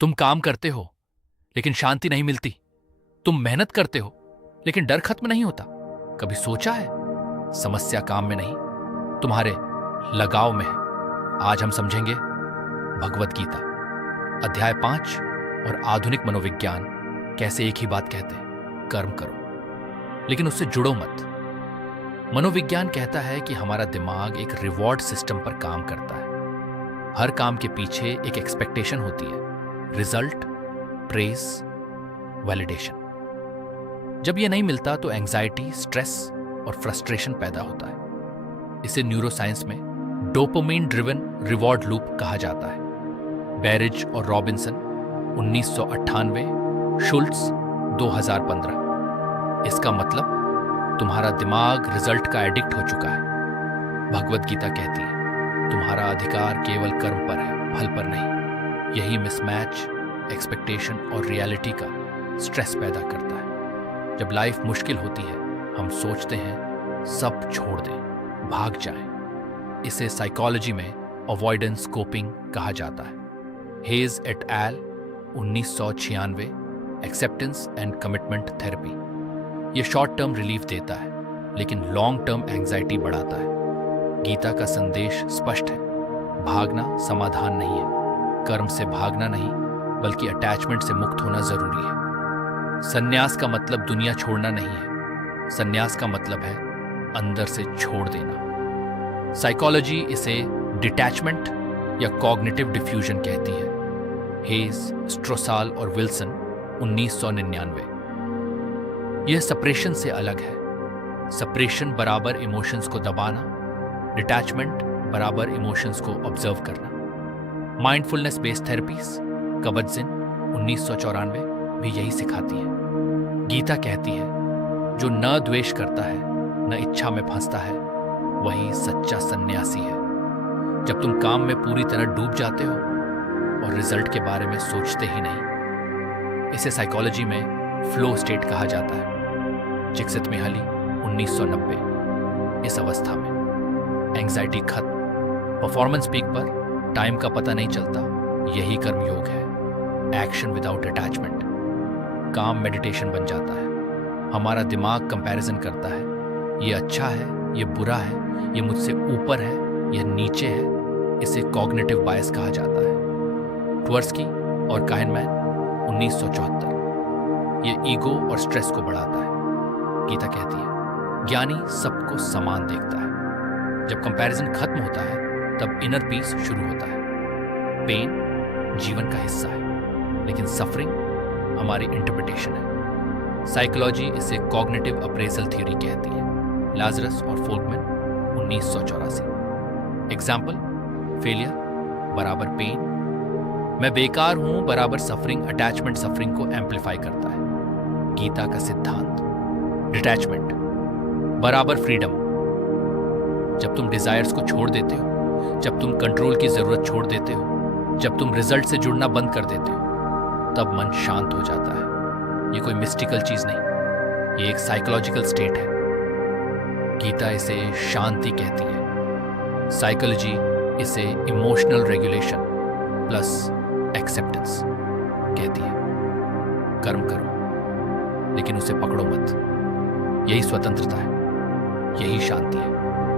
तुम काम करते हो लेकिन शांति नहीं मिलती। तुम मेहनत करते हो लेकिन डर खत्म नहीं होता। कभी सोचा है समस्या काम में नहीं, तुम्हारे लगाव में है। आज हम समझेंगे भगवत गीता अध्याय 5 और आधुनिक मनोविज्ञान कैसे एक ही बात कहते हैं, कर्म करो लेकिन उससे जुड़ो मत। मनोविज्ञान कहता है कि हमारा दिमाग एक रिवॉर्ड सिस्टम पर काम करता है। हर काम के पीछे एक एक्सपेक्टेशन होती है, रिजल्ट, प्रेज, वैलिडेशन। जब यह नहीं मिलता तो एंजाइटी, स्ट्रेस और फ्रस्ट्रेशन पैदा होता है। इसे न्यूरोसाइंस में डोपामाइन ड्रिवन रिवॉर्ड लूप कहा जाता है। बैरिज और रॉबिन्सन 1998, शुल्ट्ज 2015। इसका मतलब तुम्हारा दिमाग रिजल्ट का एडिक्ट हो चुका है। भगवत गीता कहती है तुम्हारा अधिकार केवल कर्म पर है, फल पर नहीं। यही मिसमैच एक्सपेक्टेशन और रियलिटी का स्ट्रेस पैदा करता है। जब लाइफ मुश्किल होती है हम सोचते हैं सब छोड़ दें, भाग जाएं। इसे साइकोलॉजी में अवॉइडेंस कोपिंग कहा जाता है। Hayes et al 1996, acceptance and commitment therapy. यह शॉर्ट टर्म रिलीफ देता है लेकिन लॉन्ग टर्म एंजाइटी बढ़ाता है। गीता का संदेश स्पष्ट है, भागना समाधान नहीं है। कर्म से भागना नहीं बल्कि अटैचमेंट से मुक्त होना जरूरी है। संन्यास का मतलब दुनिया छोड़ना नहीं है, संन्यास का मतलब है अंदर से छोड़ देना। साइकोलॉजी इसे डिटैचमेंट या कॉग्निटिव डिफ्यूजन कहती है। हेज, स्ट्रोसाल और विल्सन 1999। यह सेपरेशन से अलग है। सेपरेशन बराबर इमोशंस को दबाना, डिटैचमेंट बराबर इमोशंस को ऑब्जर्व करना। माइंडफुलनेस बेस्ड थेरेपीज कबत्जिन 1994 भी यही सिखाती है। गीता कहती है जो न द्वेष करता है न इच्छा में फंसता है वही सच्चा सन्यासी है। जब तुम काम में पूरी तरह डूब जाते हो और रिजल्ट के बारे में सोचते ही नहीं। इसे साइकोलॉजी में फ्लो स्टेट कहा जाता है। चिकित्सित मिहाली 1990। इस अवस्था में एंजाइटी खत्म, परफॉर्मेंस पीक पर, टाइम का पता नहीं चलता। यही कर्म योग है, एक्शन विदाउट अटैचमेंट। काम मेडिटेशन बन जाता है। हमारा दिमाग कंपैरिजन करता है, ये अच्छा है, ये बुरा है, ये मुझसे ऊपर है, ये नीचे है। इसे कॉग्निटिव बायस कहा जाता है। ट्वर्स्की और काहनमैन 1974। ये ईगो और स्ट्रेस को बढ़ाता है। गीता कहती है ज्ञानी सबको समान देखता है। जब कंपैरिजन खत्म होता है तब इनर पीस शुरू होता है। पेन जीवन का हिस्सा है लेकिन सफरिंग हमारी इंटरप्रिटेशन है। साइकोलॉजी इसे कॉग्निटिव अप्रेजल थ्योरी कहती है। लाजरस और फोल्कमैन 1984। एग्जाम्पल, फेलियर बराबर पेन, मैं बेकार हूं बराबर सफरिंग। अटैचमेंट सफरिंग को एम्पलीफाई करता है। गीता का सिद्धांत, डिटैचमेंट बराबर फ्रीडम। जब तुम डिजायर्स को छोड़ देते हो, जब तुम कंट्रोल की जरूरत छोड़ देते हो, जब तुम रिजल्ट से जुड़ना बंद कर देते हो, तब मन शांत हो जाता है। ये कोई मिस्टिकल चीज नहीं, ये एक साइकोलॉजिकल स्टेट है। गीता इसे शांति कहती है। साइकोलॉजी इसे इमोशनल रेगुलेशन प्लस एक्सेप्टेंस कहती है। कर्म करो लेकिन उसे पकड़ो मत। यही स्वतंत्रता है, यही शांति है।